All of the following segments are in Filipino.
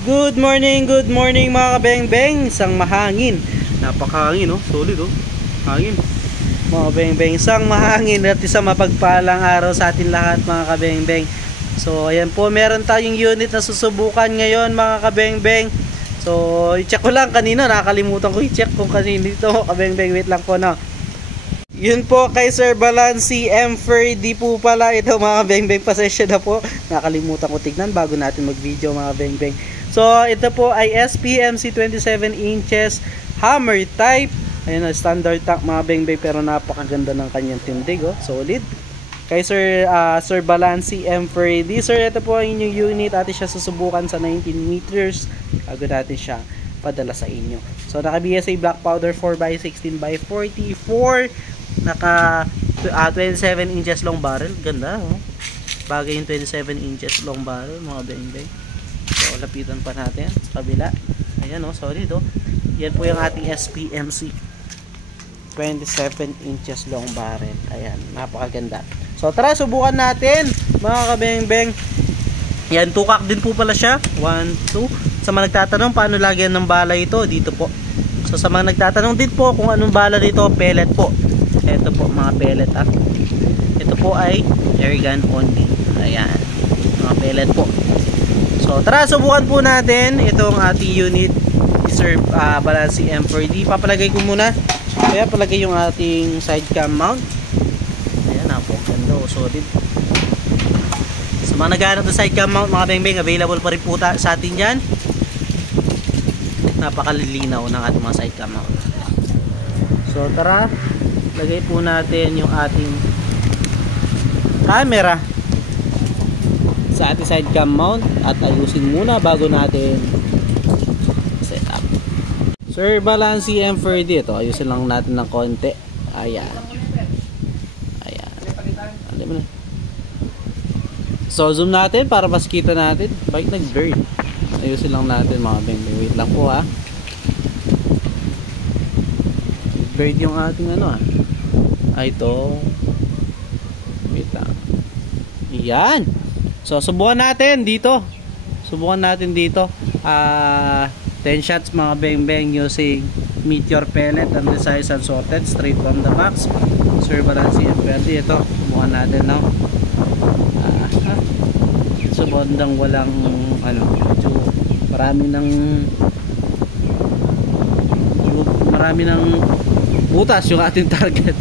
Good morning mga kabeng-beng. Isang mahangin. Napakahangin, oh. Solid, oh. Hangin. Mga kabeng-beng, isang mahangin at isang mapagpalang araw sa atin lahat mga kabeng-beng. So, ayan po, meron tayong unit na susubukan ngayon mga kabeng-beng. So, i-check ko lang kanina, nakakalimutan ko i-check kung kanina dito, kabeng-beng. Wait lang po na. Yun po kay Sir Balanci M30 po pala ito mga kabeng-beng. Pasensya na po, nakalimutan ko tignan bago natin mag-video mga kabeng-beng. So, ito po ay SPMC 27 inches hammer type. Ayan na, standard tank mga beng-beng, pero napakaganda ng kanyang tindig, oh. Solid. Kay Sir Balanci M30. Sir, ito po ang inyong unit. Atin siya susubukan sa 19 meters. Bago natin siya padala sa inyo. So, naka BSA black powder 4x16x44. Naka 27 inches long barrel. Ganda, oh. Bagay yung 27 inches long barrel mga beng-beng. So, lapitan pa natin sa kabila. Ayan, oh, solid, oh. Yan po yung ating SPMC 27 inches long barrel. Ayan, napakaganda. So, tara, subukan natin mga kabeng-beng. Yan, tukak din po pala siya. 1, 2. Sa mga nagtatanong paano lagyan ng bala ito, dito po. So, sa mga nagtatanong din po kung anong bala dito, pellet po. Ito po, mga pellet, ha. Ito po ay air gun only. Ayan, mga pellet po. So, tara, subukan po natin itong ating unit Sir Balanci M30. Papalagay ko muna. Kaya palagay yung ating side cam mount. Ayan, napakaganda, solid. So, mga naghahanap ng side cam mount mga beng-beng, available pa rin po sa atin yan. Napakalilinaw ng ating mga side cam mount. So, tara, lagay po natin yung ating camera sa ating side cam mount at ayusin muna bago natin set up. Sir Balanci M30, ito ayusin lang natin ng konti. Ayan, ayan. So zoom natin para mas kita natin. Bakit nag-blur? Ayusin lang natin mga beng-beng. Wait lang po, ha. Blurred yung ating ano, ha. Ay, ito. Wait lang. Ayan. So, subukan natin dito. Subukan natin dito. 10 shots mga beng-beng using Meteor pellet and the size and sorted straight from the box. Sir Balanci M30. Ito. Subukan natin, no? So, bandang walang ano. Marami ng butas yung ating target.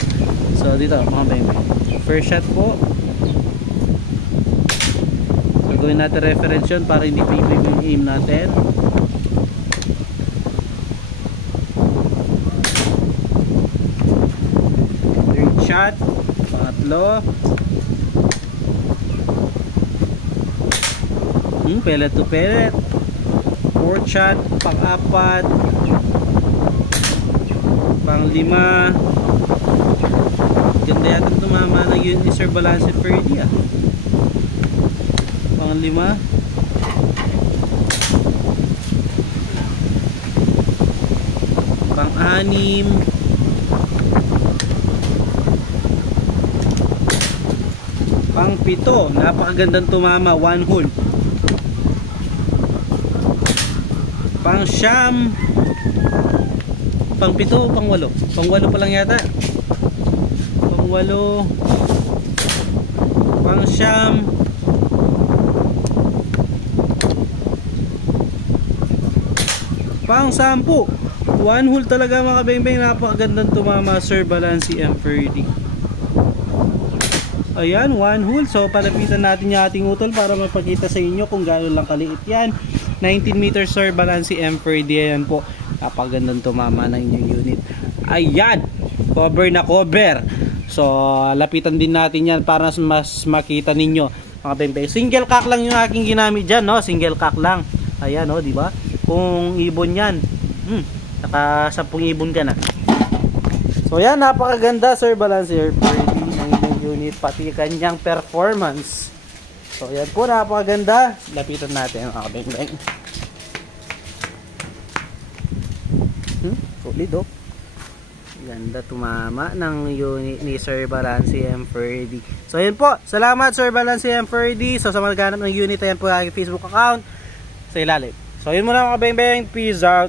So, dito mga beng-beng. First shot po. Gawin natin reference yun para hindi pipig yung aim natin. Third shot, pangatlo. Pellet to pellet. Fourth shot, pang-apat, pang-lima. Ganda yata tumama na yun ni Sir Balanci M30, ah. Pang-lima, pang-anim, pang-pito. Napakagandang tumama, one hole. Pang-siyam, pang-pito, pang-walo. Pang-walo pa lang yata. Pang-walo, pang-siyam, pang-sampu. One hole talaga mga beng-beng. Napakagandang tumama Sir Balanci M30. Ayan, one hole. So, palapitan natin yung ating utol para mapakita sa inyo kung gano'n lang kaliit yan. 19 meters Sir Balanci M30. Ayan po. Napakagandang tumama ng inyong unit. Ayan. Cover na cover. So, lapitan din natin yan para mas makita ninyo mga beng-beng. Single cock lang yung aking ginamit dyan, no? Single cock lang. Ayan, no? Diba? Kung ibon yan, naka 10 ibon ka na. So yan, napakaganda Sir Balanci M30 ng unit, pati kanyang performance. So yan po, napakaganda. Lapitan natin mga beng-beng. Solid, oh. Ganda tumama ng unit ni Sir Balanci M30. So yun po, salamat Sir Balanci M30. So sa mga naghanap ng unit, ayan po ang Facebook account sa ilalim. So yun muna mga kabeng-beng, peace out.